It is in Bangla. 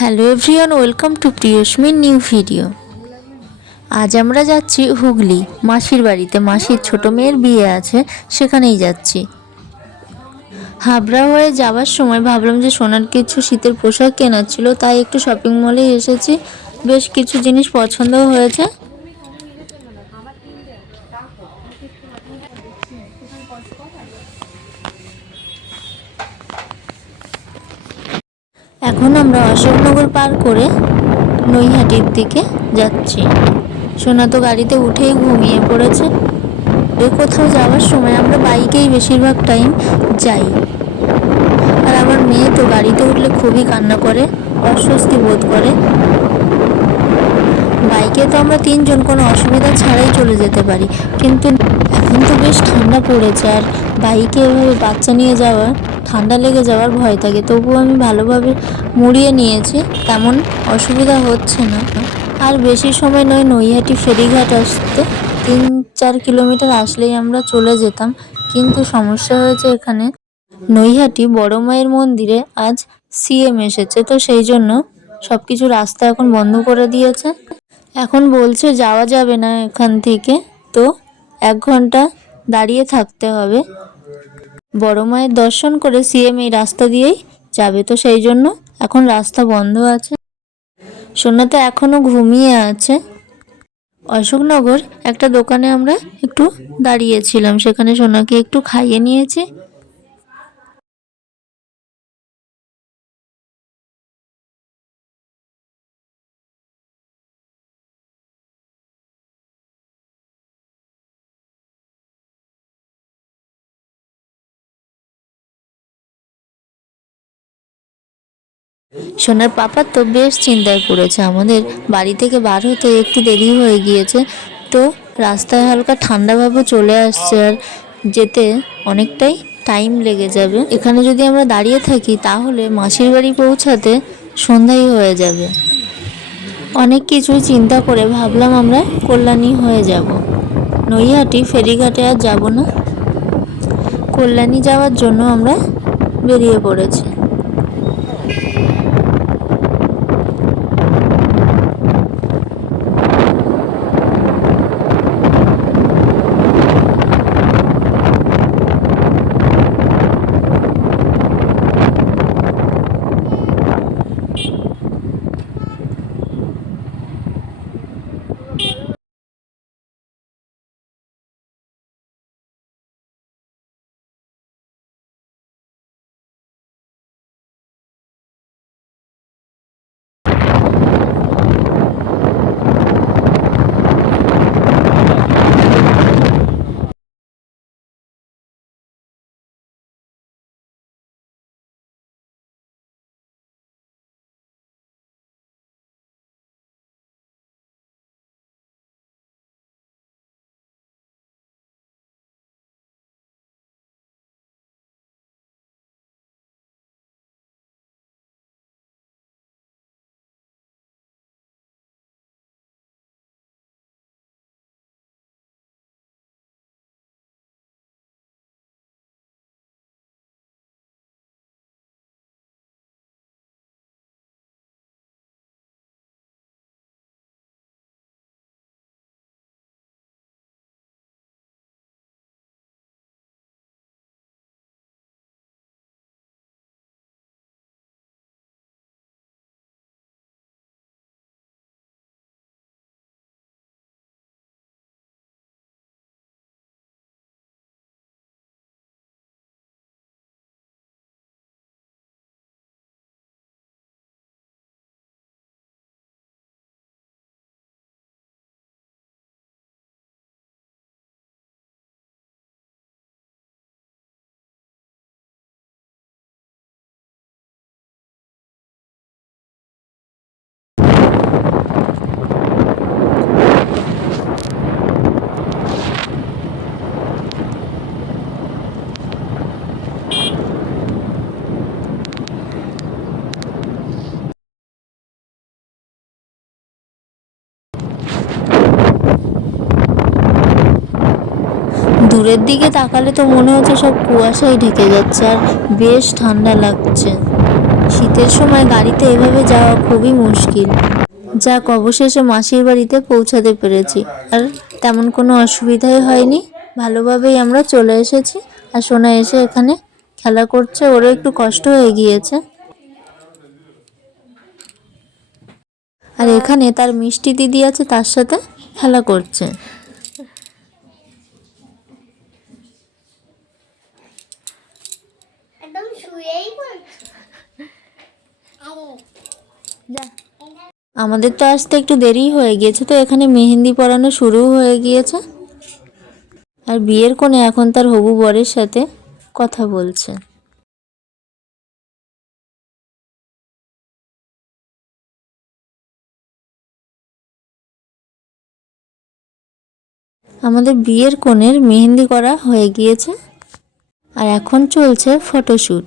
হ্যালো এভরিওয়ান, ওয়েলকাম টু প্রিয়স্মির নিউ ভিডিও। আজ আমরা যাচ্ছি হুগলি মাসির বাড়িতে। মাসির ছোট মেয়ের বিয়ে আছে, সেখানেই যাচ্ছি। হাবড়া হয়ে যাওয়ার সময় ভাবলাম যে সোনার কিছু শীতের পোশাক কেনার ছিল, তাই একটু শপিং মলে এসেছি। বেশ কিছু জিনিস পছন্দও হয়েছে। এখন আমরা অশোকনগর পার করে নৈহাটির দিকে যাচ্ছি। সোনা তো গাড়িতে উঠেই ঘুমিয়ে পড়েছে। কোথাও যাওয়ার সময় আমরা বাইকেই বেশিরভাগ টাইম যাই। আর আমার মেয়ে তো গাড়িতে উঠলে খুবই কান্না করে, অস্বস্তি বোধ করে। বাইকে তো আমরা তিনজন কোনো অসুবিধা ছাড়াই চলে যেতে পারি, কিন্তু এখন তো বেশ ঠান্ডা পড়েছে, আর বাইকে এভাবে বাচ্চা নিয়ে যাওয়া ঠান্ডা লেগে যাওয়ার ভয় থাকে। তবুও আমি ভালোভাবে মুড়িয়ে নিয়েছি, তেমন অসুবিধা হচ্ছে না। আর বেশি সময় নয় নৈহাটি ফেরিঘাট আসতে, 3-4 কিলোমিটার আসলেই আমরা চলে যেতাম। কিন্তু সমস্যা হয়েছে, এখানে নৈহাটি বড় মায়ের মন্দিরে আজ সিএম এসেছে, তো সেই জন্য সব কিছু রাস্তা এখন বন্ধ করে দিয়েছে। এখন বলছে যাওয়া যাবে না এখান থেকে, তো 1 ঘন্টা দাঁড়িয়ে থাকতে হবে। বড় মায়ের দর্শন করে সিএম এই রাস্তা দিয়েই যাবে, তো সেই জন্য এখন রাস্তা বন্ধ আছে। সোনা তো এখনো ঘুমিয়ে আছে। অশোকনগর একটা দোকানে আমরা একটু দাঁড়িয়েছিলাম, সেখানে সোনাকে একটু খাইয়ে নিয়েছি। সোনার পাপা তো বেশ চিন্তায় পড়েছে, আমাদের বাড়ি থেকে বার হতে একটু দেরি হয়ে গিয়েছে, তো রাস্তায় হালকা ঠান্ডাভাবে চলে আসছে, আর যেতে অনেকটাই টাইম লেগে যাবে। এখানে যদি আমরা দাঁড়িয়ে থাকি তাহলে মাসির বাড়ি পৌঁছাতে সন্ধ্যাই হয়ে যাবে। অনেক কিছুই চিন্তা করে ভাবলাম আমরা কল্যাণী হয়ে যাব। নৈহাটি ফেরিঘাটে আর যাব না, কল্যাণী যাওয়ার জন্য আমরা বেরিয়ে পড়েছি। দূরের দিকে তাকালে তো মনে হচ্ছে সব কুয়াশায় ঢেকে যাচ্ছে, আর বেশ ঠান্ডা লাগছে। শীতের সময় গাড়িতে এভাবে যাওয়া খুবই মুশকিল। যাক, অবশেষে মাসির বাড়িতে পৌঁছাতে পেরেছি, আর তেমন কোনো অসুবিধাই হয়নি। ভালোভাবেই আমরা চলে এসেছি। আর সোনা এসে এখানে খেলা করছে, ওরও একটু কষ্ট হয়ে গিয়েছে। আর এখানে তার মিষ্টি দিদি আছে, তার সাথে খেলা করছে। আমাদের তো আসতে একটু দেরি হয়ে গিয়েছে, তো এখানে মেহেন্দি পরানো শুরু হয়ে গিয়েছে। আর বিয়ের কোণে এখন তার হবু বরের সাথে কথা বলছে। আমাদের বিয়ের কোণের মেহেন্দি করা হয়ে গিয়েছে, আর এখন চলছে ফটোশ্যুট।